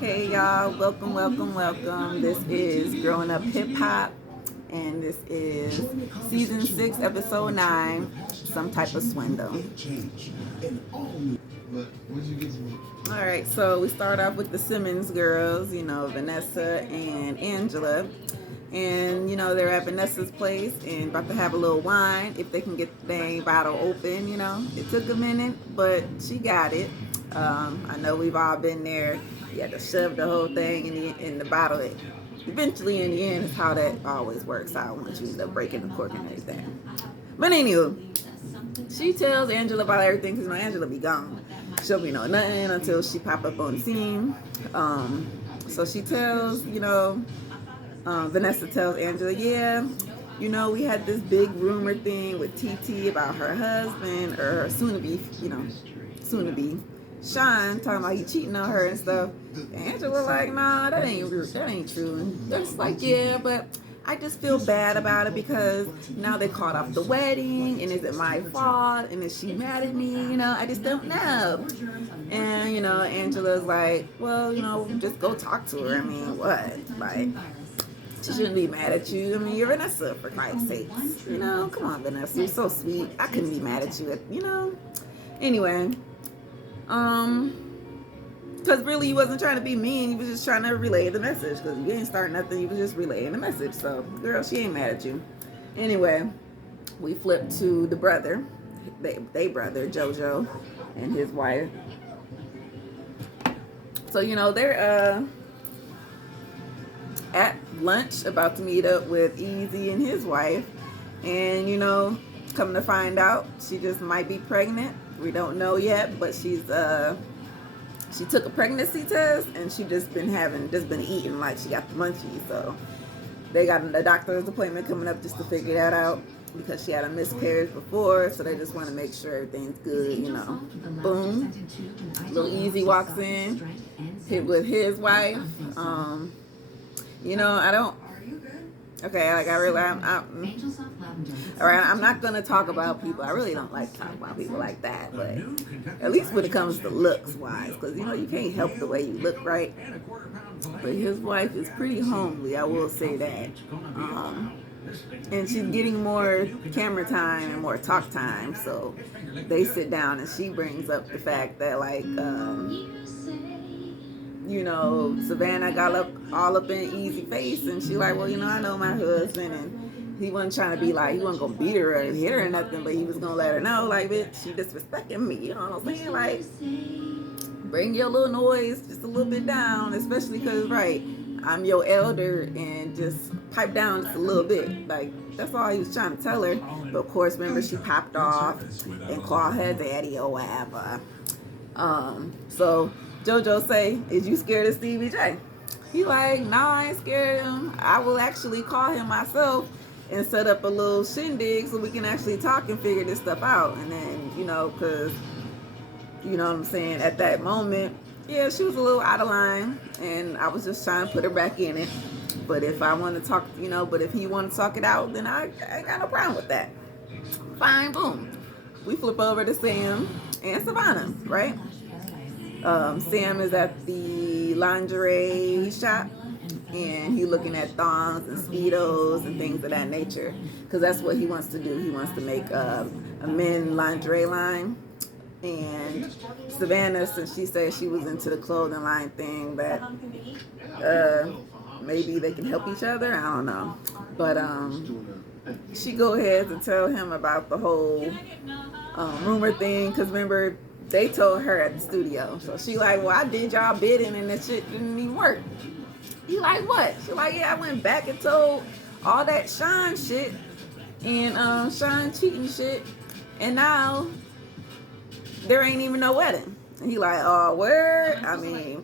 Hey y'all, welcome, welcome, welcome. This is Growing Up Hip Hop, and this is season 6, episode 9, Some Type of Swindle. Alright, so we start off with the Simmons girls, Vanessa and Angela. And, they're at Vanessa's place and about to have a little wine if they can get the dang bottle open, It took a minute, but she got it. I know we've all been there. You had to shove the whole thing in the bottle. Eventually, in the end, is how that always works out once you end up breaking the cork and everything. But anyway, she tells Angela about everything because Angela be gone. She'll be knowing nothing until she pop up on the scene. So she tells, Vanessa tells Angela, we had this big rumor thing with TT about her husband or her soon-to-be Sean talking about he cheating on her and stuff. And Angela like, nah, that ain't true. And they're just like, yeah, but I just feel bad about it because now they called off the wedding, and is it my fault? And is she mad at me? I just don't know. And Angela's like, well, just go talk to her. I mean, what? Like, she shouldn't be mad at you. I mean, you're Vanessa, for Christ's sake. Come on, Vanessa. You're so sweet. I couldn't be mad at you. Anyway, because really you wasn't trying to be mean. You was just trying to relay the message. Because you didn't start nothing. You was just relaying the message. So, girl, she ain't mad at you. Anyway, we flip to the brother. They brother, JoJo, and his wife. So, they're, at lunch about to meet up with Easy and his wife, and come to find out she just might be pregnant. We don't know yet, but she took a pregnancy test and she just been eating like she got the munchies. So they got a doctor's appointment coming up just to figure that out because she had a miscarriage before, so they just want to make sure everything's good. Boom, little Easy walks in with his wife. I don't. Okay, like I realize all right, I'm not gonna talk about people. I really don't like talking about people like that, but at least when it comes to looks wise, because you can't help the way you look, right? But his wife is pretty homely, I will say that. And she's getting more camera time and more talk time, so they sit down and she brings up the fact that Savannah got all up in Easy face, and she like, well, I know my husband, and he wasn't trying to be like, he wasn't gonna beat her or hit her or nothing, but he was gonna let her know, like, bitch, she disrespecting me, you know what I'm saying? Like, bring your little noise just a little bit down, especially because, right, I'm your elder, and just pipe down just a little bit. Like, that's all he was trying to tell her. But of course, remember, she popped off and called her daddy or whatever. So JoJo say, is you scared of Stevie J? He like, nah, I ain't scared of him. I will actually call him myself and set up a little shindig so we can actually talk and figure this stuff out. And then, because, you know what I'm saying, at that moment, yeah, she was a little out of line, and I was just trying to put her back in it. But if I want to talk, but if he want to talk it out, then I ain't got no problem with that. Fine, boom. We flip over to Sam and Savannah, right? Sam is at the lingerie shop, and he looking at thongs and speedos and things of that nature, because that's what he wants to do. He wants to make a men lingerie line. And Savannah, since she said she was into the clothing line thing, that maybe they can help each other, I don't know. But she go ahead and tell him about the whole rumor thing, because remember, they told her at the studio. So she like, well, I did y'all bidding and that shit didn't even work. He like, what? She like, yeah, I went back and told all that Sean shit and Sean cheating shit, and now there ain't even no wedding. And he like, oh, word? I mean,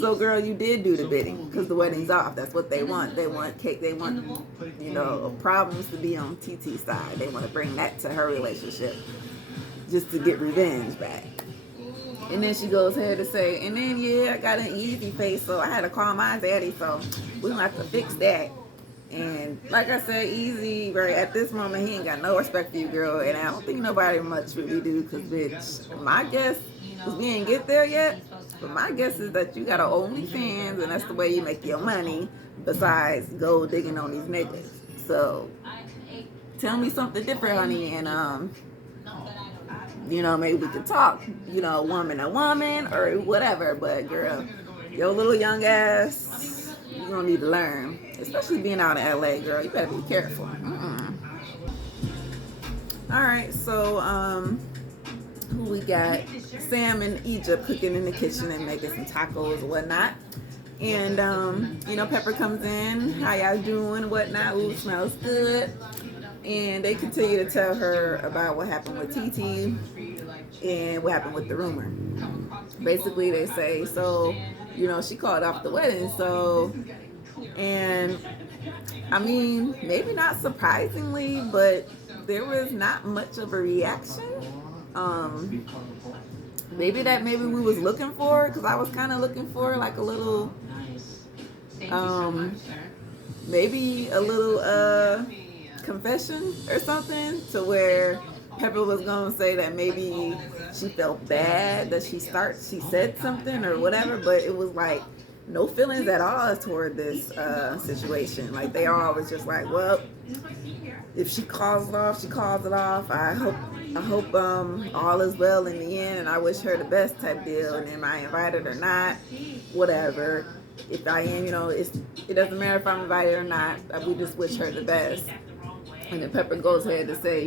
so girl, you did do the bidding because the wedding's off. That's what they want. They want cake. They want, problems to be on TT's side. They want to bring that to her relationship, just to get revenge back. And then she goes ahead to say, and then, yeah, I got an Easy face, so I had to call my daddy, so we're going to have to fix that. And like I said, Easy, right, at this moment, he ain't got no respect for you, girl. And I don't think nobody much really do, because, bitch, my guess, because we ain't get there yet. But my guess is that you got an OnlyFans, and that's the way you make your money. Besides gold digging on these niggas. So tell me something different, honey, and maybe we could talk, woman to woman or whatever. But girl, your little young ass, you gonna need to learn, especially being out in LA, girl. You better be careful. All right, so who we got? Sam in Egypt cooking in the kitchen and making some tacos and whatnot. And Pepper comes in. How y'all doing? Whatnot? Ooh, smells good. And they continue to tell her about what happened with TT and what happened with the rumor. Basically, they say, so, she called off the wedding. So, and I mean, maybe not surprisingly, but there was not much of a reaction. Maybe we was looking for, because I was kind of looking for like a little, maybe a little confession or something, to where Pepper was gonna say that maybe she felt bad that she said something or whatever, but it was like no feelings at all toward this situation. Like they always just like, well, if she calls it off, she calls it off. I hope all is well in the end, and I wish her the best type deal. And am I invited or not? Whatever. If I am, it doesn't matter if I'm invited or not. We just wish her the best. And then Pepper goes ahead to say,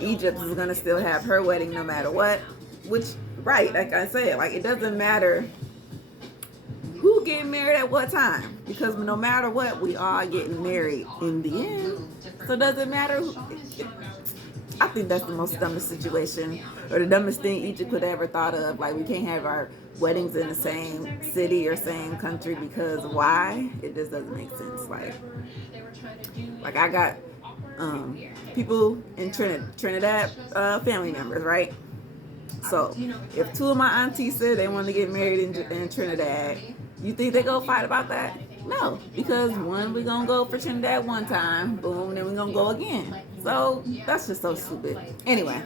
Egypt is gonna still have her wedding no matter what. Which, right, like I said, like it doesn't matter who getting married at what time, because no matter what, we all getting married in the end. So it doesn't matter I think that's the most dumbest situation, or the dumbest thing Egypt could ever thought of. Like, we can't have our weddings in the same city or same country, because why? It just doesn't make sense. Like I got people in Trinidad, family members, right? So if two of my aunties said they want to get married in Trinidad, you think they go fight about that? No, because one, we gonna go for Trinidad one time, boom, then we gonna go again. So that's just so stupid. Anyway,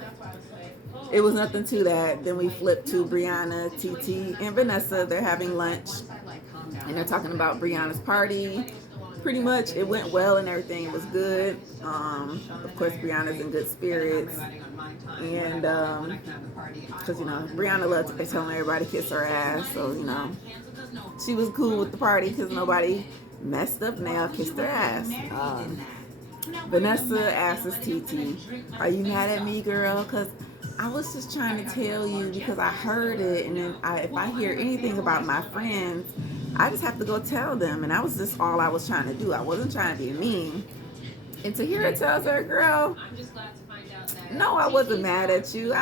it was nothing to that. Then we flipped to Brianna, TT, and Vanessa. They're having lunch, and they're talking about Brianna's party. Pretty much, it went well and everything. It was good. Of course, Brianna's in good spirits, and because Brianna loved telling everybody to kiss her ass, so she was cool with the party because nobody messed up now, kissed her ass. Vanessa asks TT, "Are you mad at me, girl? Because I was just trying to tell you, because I heard it, and then if I hear anything about my friends, I just have to go tell them, and that was just all I was trying to do. I wasn't trying to be mean." And Tahira tells her, "Girl, no, I wasn't mad at you.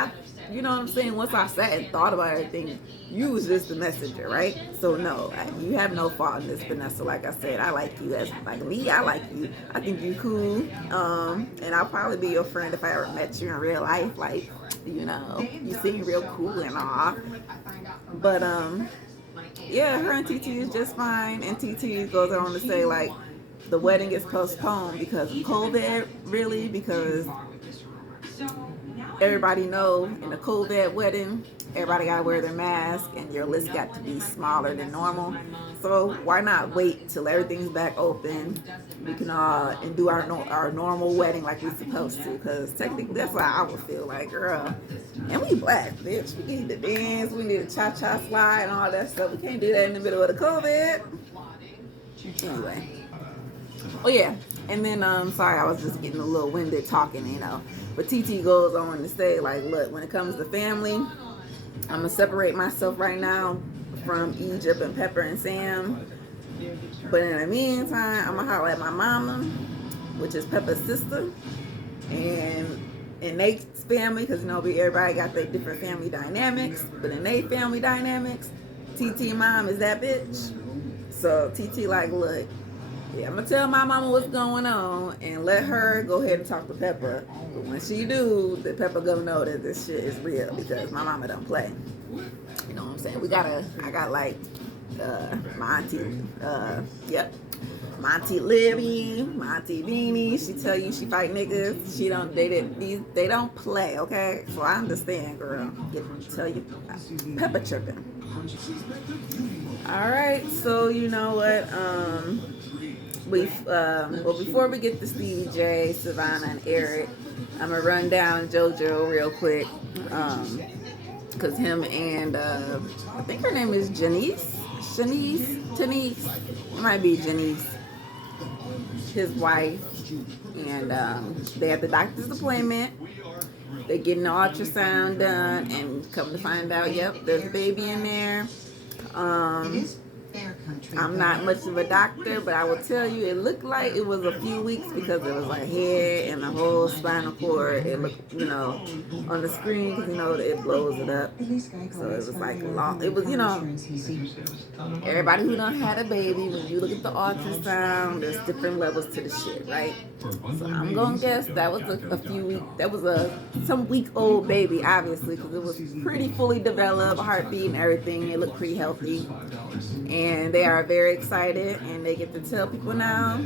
You know what I'm saying? Once I sat and thought about everything, you was just the messenger, right? So no, you have no fault in this, Vanessa. Like I said, I like you as like me. I like you. I think you cool. And I'll probably be your friend if I ever met you in real life. Like, you seem real cool and all. But yeah, her and TT is just fine. And TT goes on to say like the wedding is postponed because of COVID, really, because everybody know in a COVID wedding, everybody gotta wear their mask and your list got to be smaller than normal. So why not wait till everything's back open? We can and do our normal wedding like we're supposed to. Because technically that's what I would feel like, girl. And we black, bitch. We need to dance. We need to cha-cha slide and all that stuff. We can't do that in the middle of the COVID. Anyway. Oh yeah. And then sorry, I was just getting a little winded talking, But TT goes on to say, like, look, when it comes to family, I'm going to separate myself right now from Egypt and Pepper and Sam. But in the meantime, I'm going to holler at my mama, which is Pepper's sister, and in Nate's family, because, everybody got their different family dynamics. But in Nate's family dynamics, TT mom is that bitch. So TT like, look, yeah, I'm going to tell my mama what's going on and let her go ahead and talk to Pepper. But when she do, the Pepper gonna know that this shit is real, because my mama don't play. You know what I'm saying? I got like, my auntie, yep. Monty Libby, Monty Beanie, she tell you she fight niggas. They don't play, okay? So I understand, girl. Tell you pepper tripping. Alright, so you know what? Before we get to Stevie J, Savannah, and Eric, I'm gonna run down JoJo real quick. Cause him and I think her name is Janice. It might be Janice, his wife, and they had the doctor's appointment. They're getting the ultrasound done, and come to find out, yep, there's a baby in there. I'm not much of a doctor, but I will tell you, it looked like it was a few weeks because it was like head and the whole spinal cord. It looked, on the screen, because it blows it up. So it was like long. It was, everybody who done had a baby, when you look at the ultrasound, there's different levels to the shit, right? So I'm gonna guess that was a few weeks. That was some week-old baby, obviously, because it was pretty fully developed, heartbeat and everything. It looked pretty healthy. And they are very excited, and they get to tell people now,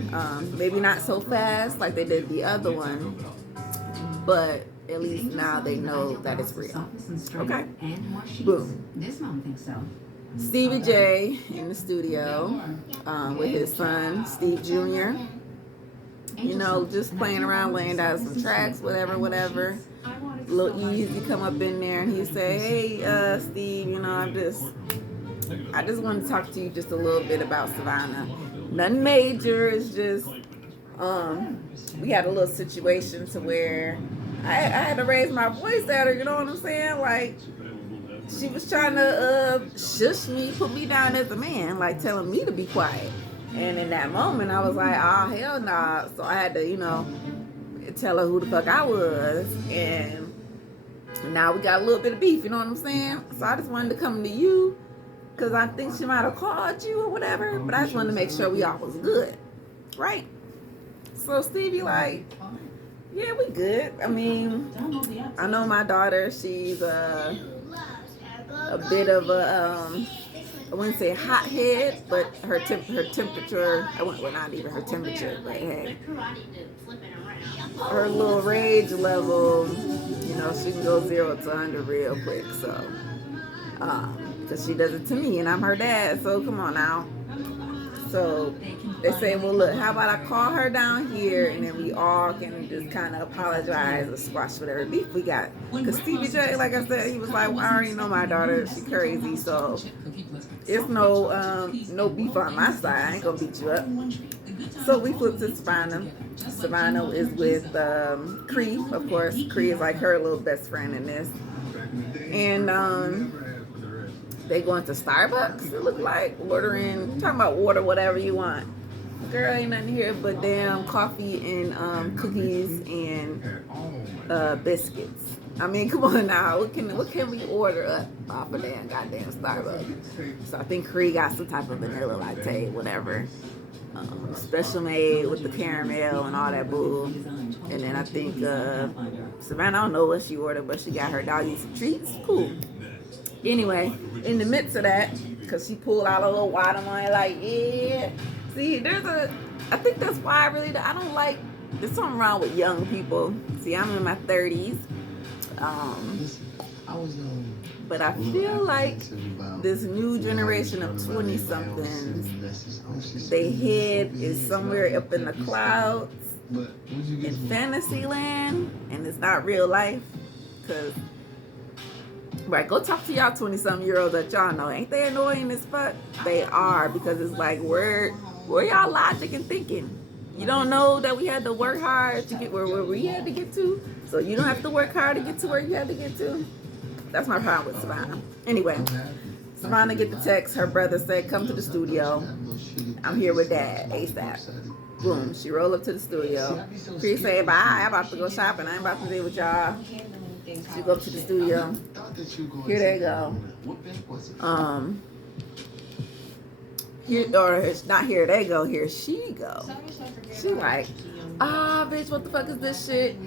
maybe not so fast like they did the other one, but at least now they know that it's real. Okay? Boom. Stevie J in the studio with his son, Steve Jr., just playing around, laying down some tracks, whatever. Little Easy come up in there, and he say, hey, Steve, I just want to talk to you just a little bit about Savannah. Nothing major. It's just we had a little situation to where I had to raise my voice at her. You know what I'm saying? Like, she was trying to shush me, put me down as a man, like telling me to be quiet. And in that moment, I was like, oh, hell nah. So I had to, tell her who the fuck I was. And now we got a little bit of beef. You know what I'm saying? So I just wanted to come to you, because I think she might have called you or whatever, but I just wanted to make sure we all was good, right? So Stevie like, yeah, we good. I mean, I know my daughter, she's a bit of a, I wouldn't say hothead, but her temperature, well, not even her temperature, but hey, her little rage level, she can go 0 to 100 real quick, so, because she does it to me, and I'm her dad, so come on now. So they say, well, look, how about I call her down here, and then we all can just kind of apologize or squash whatever beef we got. Because Stevie J, like I said, he was like, well, I already know my daughter, she crazy, so it's no beef on my side. I ain't gonna beat you up. So we flipped to Savannah. Savannah is with Cree, of course. Cree is like her little best friend in this. And they going to Starbucks, it looked like, talking about water, whatever you want. Girl, ain't nothing here but damn coffee and cookies and biscuits. I mean, come on now, what can we order up off of damn goddamn Starbucks? So I think Cree got some type of vanilla latte, whatever. Special made with the caramel and all that bull. And then I think Savannah, I don't know what she ordered, but she got her doggy some treats. Cool. Anyway, in the midst of that, because she pulled out a little watermelon, like, yeah. See, I think that's why I don't like, there's something wrong with young people. See, I'm in my 30s. But I feel like this new generation of 20-somethings, their head is somewhere up in the clouds, in fantasy land, and it's not real life. Because, right, go talk to y'all 20-something-year-olds that y'all know. Ain't they annoying as fuck? They are, because it's like, where y'all logic and thinking? You don't know that we had to work hard to get where we had to get to? So you don't have to work hard to get to where you had to get to? That's my problem with Savannah. Anyway, Savannah get the text. Her brother said, come to the studio. I'm here with Dad, ASAP. Boom, she roll up to the studio. Cree say, bye, I'm about to go shopping. I ain't about to be with y'all. She go up to the studio. Here they go. Not here they go, here she go. She like, bitch, what the fuck is this shit?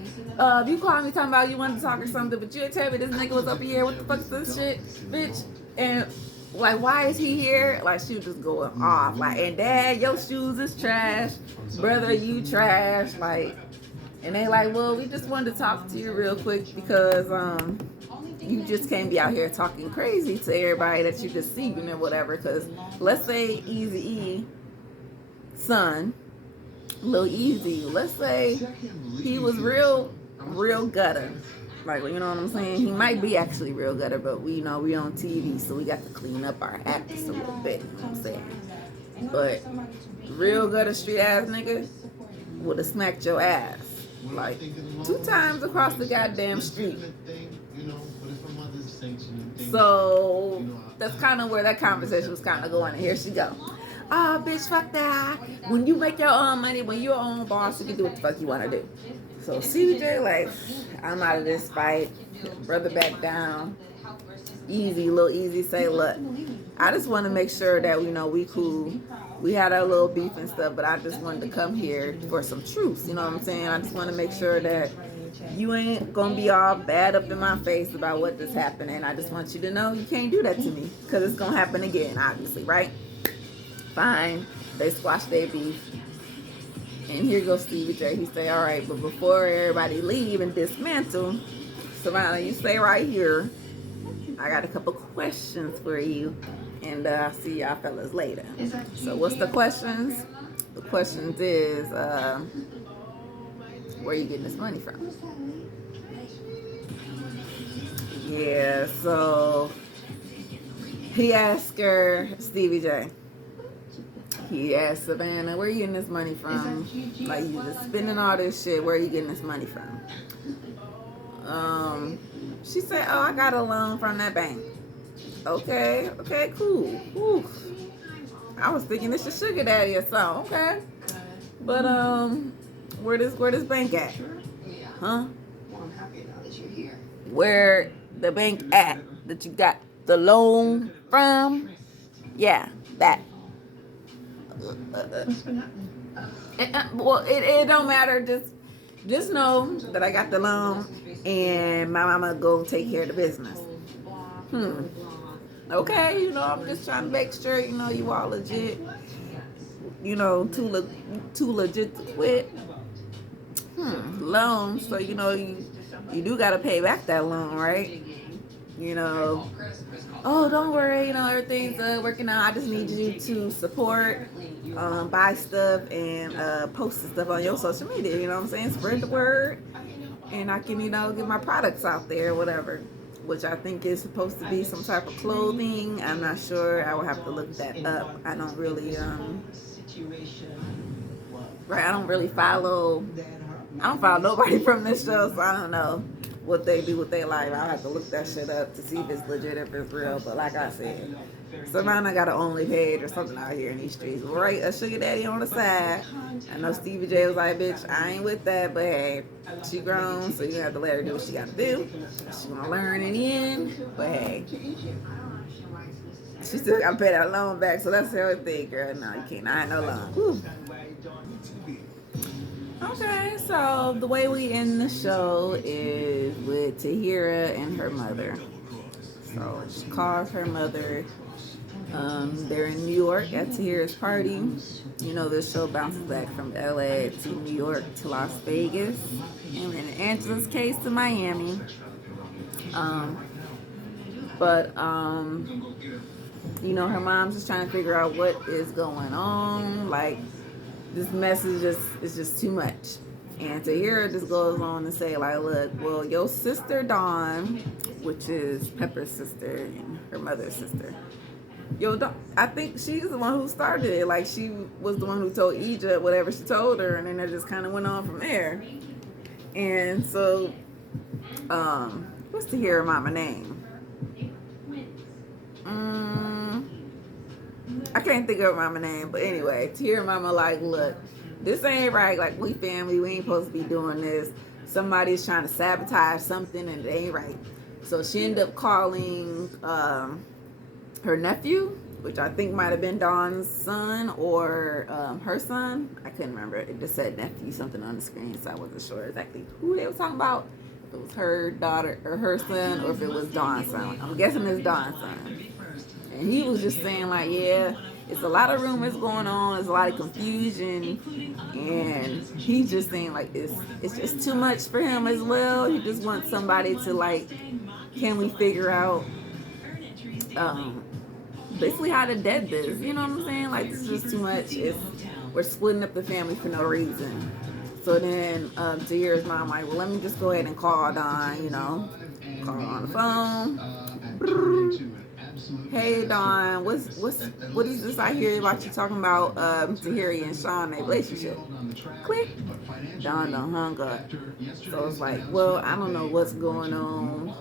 You called me talking about you wanted to talk or something, but you didn't tell me this nigga was up here. What the fuck is this shit, bitch? And like, why is he here? Like, she was just going off. Like, and dad, your shoes is trash. Brother, you trash. Like, and they like, well, we just wanted to talk to you real quick because you just can't be out here talking crazy to everybody that you just see or whatever. Because let's say Eazy-E son, Lil Easy, let's say he was real gutter. Like, you know what I'm saying? He might be actually real gutter, but we know we on TV, so we got to clean up our act just a little bit. You know what I'm saying? But real gutter street ass nigga would have smacked your ass like 2 times across the goddamn street. So that's kind of where that conversation was kind of going. And here she go. Oh, bitch, fuck that. When you make your own money, when you're your own boss, you can do what the fuck you want to do. So CJ, like, I'm out of this fight. Brother back down. Easy, little easy. Say, look, I just want to make sure that we know we cool. We had our little beef and stuff, but I just wanted to come here for some truth. You know what I'm saying? I just want to make sure that you ain't gonna be all bad up in my face about what just happened, and I just want you to know you can't do that to me because it's gonna happen again, obviously, right? Fine. They squashed their beef. And here goes Stevie J. He say, all right, but before everybody leave and dismantle, Savannah, you stay right here. I got a couple questions for you. And I'll see y'all fellas later. So what's the questions? The questions is, where are you getting this money from? Yeah, so he asked her, Stevie J. He asked Savannah, where are you getting this money from? Like, you just spending all this shit, where are you getting this money from? She said, oh, I got a loan from that bank. Okay, cool. Ooh. I was thinking it's your sugar daddy or something. Okay. But where this bank at? Huh? Where the bank at that you got the loan from? Yeah, that. Well, it don't matter. Just know that I got the loan and my mama go take care of the business. Okay, you know, I'm just trying to make sure, you know, you all legit. You know, too legit to quit. Loan, so you know you do gotta pay back that loan, right? You know, oh, don't worry, you know, everything's working out. I just need you to support, buy stuff, and post stuff on your social media. You know what I'm saying? Spread the word, and I can, you know, get my products out there, whatever. Which I think is supposed to be some type of clothing. I'm not sure. I will have to look that up. I don't really, I don't follow nobody from this show, so I don't know what they do with their life. I'll have to look that shit up to see if it's legit, if it's real. But like I said, Savannah got an only page or something out here in these streets. Right, a sugar daddy on the side. I know Stevie J was like, bitch, I ain't with that, but hey, she grown, so you have to let her do what she got to do. She gonna learn in the end, but hey, she still gotta pay that loan back, so that's her thing, girl. No, you can't. I ain't no loan. Whew. Okay, so the way we end the show is with Tahira and her mother. So she calls her mother. They're in New York at Tahira's party. You know, this show bounces back from LA to New York to Las Vegas, and in Angela's case to Miami. You know, her mom's just trying to figure out what is going on. Like, this message is just too much. And Tahira just goes on to say, like, look, well, your sister Dawn, which is Pepper's sister and her mother's sister, I think she's the one who started it. Like, she was the one who told Egypt whatever she told her, and then it just kind of went on from there. And so, what's Tahira mama name? I can't think of her mama name, but anyway, Tahira mama like, look, this ain't right. Like, we family, we ain't supposed to be doing this. Somebody's trying to sabotage something, and it ain't right. So she ended up calling her nephew, which I think might have been Dawn's son or her son. I couldn't remember. It just said nephew something on the screen, so I wasn't sure exactly who they were talking about. If it was her daughter or her son, or if it was Dawn's son. I'm guessing it's Dawn's son. And he was just saying like, yeah, it's a lot of rumors going on, there's a lot of confusion, and he's just saying like it's just too much for him as well. He just wants somebody to like, can we figure out um basically how to dead this, you know what I'm saying? Like, this is just too much. We're splitting up the family for no reason. So then Tahira's mom like, well, let me just go ahead and call Don, you know, call her on the phone. Hey Don, what is this I hear about you talking about Tahiri and Sean, their relationship? Click. Don done hung up. So it's like, well, I don't know what's going on,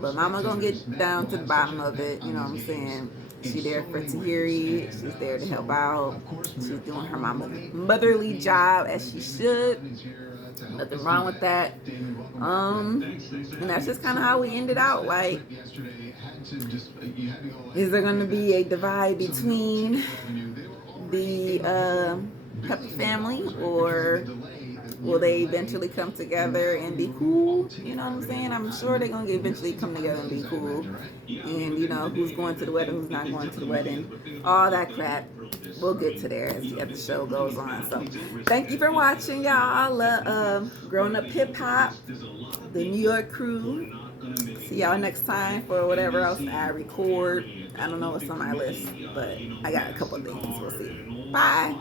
but Mama gonna get down to the bottom of it. You know what I'm saying? She's there for Tahiri. She's there to help out. She's doing her motherly job as she should. Nothing wrong with that. And that's just kind of how we ended out. Like, is there going to be a divide between the Pepper family, or will they eventually come together and be cool? You know what I'm saying? I'm sure they're going to eventually come together and be cool. And, you know, who's going to the wedding, who's not going to the wedding, all that crap. We'll get to there as the show goes on. So, thank you for watching, y'all. Growing Up Hip Hop, the New York crew. See y'all next time for whatever else I record. I don't know what's on my list, but I got a couple of things. We'll see. Bye.